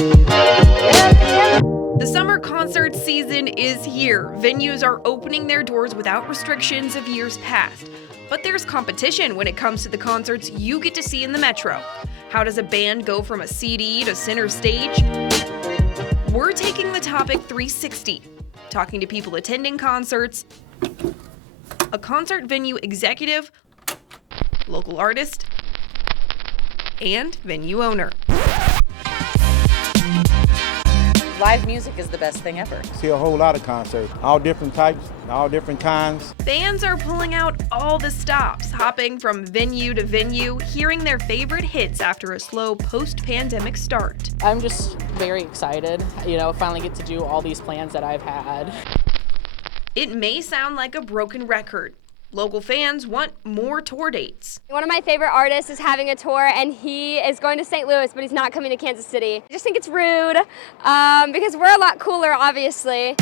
The summer concert season is here. Venues are opening their doors without restrictions of years past. But there's competition when it comes to the concerts you get to see in the Metro. How does a band go from a CD to center stage? We're taking the topic 360, talking to people attending concerts, a concert venue executive, local artist, and venue owner. Live music is the best thing ever. See a whole lot of concerts, all different types, all different kinds. Fans are pulling out all the stops, hopping from venue to venue, hearing their favorite hits after a slow post-pandemic start. I'm just very excited, finally get to do all these plans that I've had. It may sound like a broken record. Local fans want more tour dates. One of my favorite artists is having a tour, and he is going to St. Louis, but he's not coming to Kansas City. I just think it's rude because we're a lot cooler, obviously.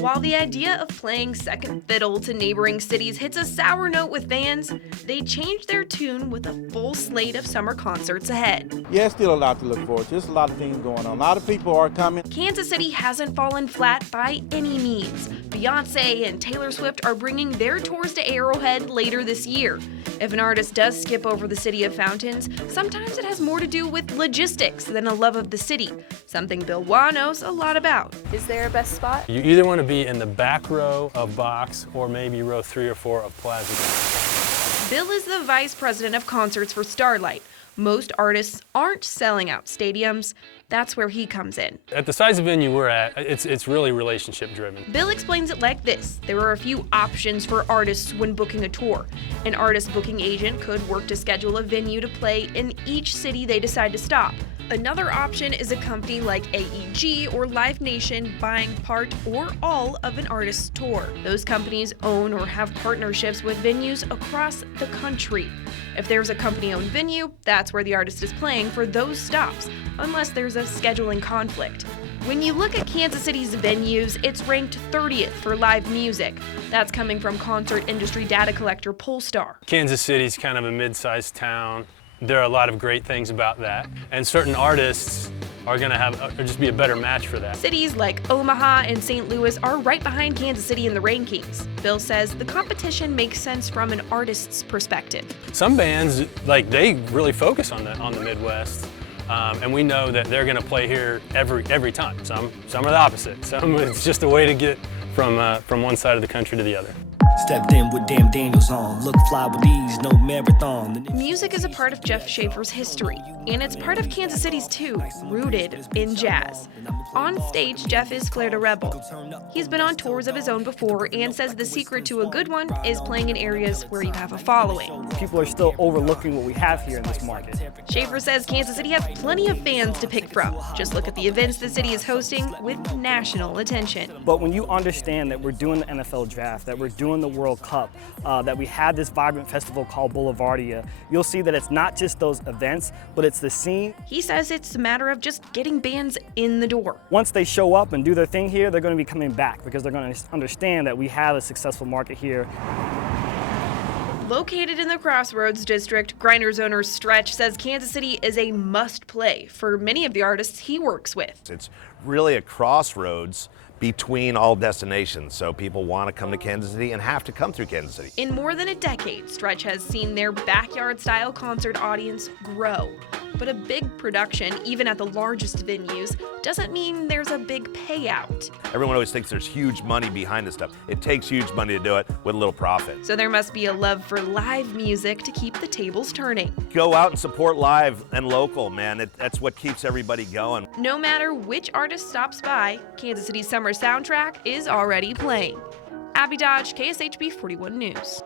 While the idea of playing second fiddle to neighboring cities hits a sour note with fans, they changed their tune with a full slate of summer concerts ahead. Yeah, still a lot to look forward to. There's a lot of things going on. A lot of people are coming. Kansas City hasn't fallen flat by any means. Beyonce and Taylor Swift are bringing their tours to Arrowhead later this year. If an artist does skip over the City of Fountains, sometimes it has more to do with logistics than a love of the city, something Bill Wah knows a lot about. Is there a best spot? You either want to be in the back row of Box or maybe row 3 or 4 of Plaza. Bill is the vice president of concerts for Starlight. Most artists aren't selling out stadiums. That's where he comes in. At the size of venue we're at, it's really relationship driven. Bill explains it like this. There are a few options for artists when booking a tour. An artist booking agent could work to schedule a venue to play in each city they decide to stop. Another option is a company like AEG or Live Nation buying part or all of an artist's tour. Those companies own or have partnerships with venues across the country. If there's a company-owned venue, that's where the artist is playing for those stops, unless there's a scheduling conflict. When you look at Kansas City's venues, it's ranked 30th for live music. That's coming from concert industry data collector Pollstar. Kansas City's kind of a mid-sized town. There are a lot of great things about that, and certain artists are going to just be a better match for that. Cities like Omaha and St. Louis are right behind Kansas City in the rankings. Bill says the competition makes sense from an artist's perspective. Some bands, they really focus on the Midwest, and we know that they're going to play here every time. Some are the opposite. Some it's just a way to get from one side of the country to the other. Stepped in with damn Daniels on. Look fly with these, no marathon. Music is a part of Jeff Schaefer's history, and it's part of Kansas City's too, rooted in jazz. On stage, Jeff is flared a rebel. He's been on tours of his own before and says the secret to a good one is playing in areas where you have a following. People are still overlooking what we have here in this market. Schaefer says Kansas City has plenty of fans to pick from. Just look at the events the city is hosting with national attention. But when you understand that we're doing the NFL draft, that we're doing the World Cup, that we have this vibrant festival called Boulevardia, you'll see that it's not just those events, but it's the scene. He says it's a matter of just getting bands in the door. Once they show up and do their thing here, they're going to be coming back because they're going to understand that we have a successful market here. Located in the Crossroads District, Grinders owner Stretch says Kansas City is a must-play for many of the artists he works with. It's really a crossroads between all destinations, so people want to come to Kansas City and have to come through Kansas City. In more than a decade, Stretch has seen their backyard-style concert audience grow. But a big production, even at the largest venues, doesn't mean there's a big payout. Everyone always thinks there's huge money behind this stuff. It takes huge money to do it with a little profit. So there must be a love for live music to keep the tables turning. Go out and support live and local, man. That's what keeps everybody going. No matter which artist stops by, Kansas City's summer soundtrack is already playing. Abby Dodge, KSHB 41 News.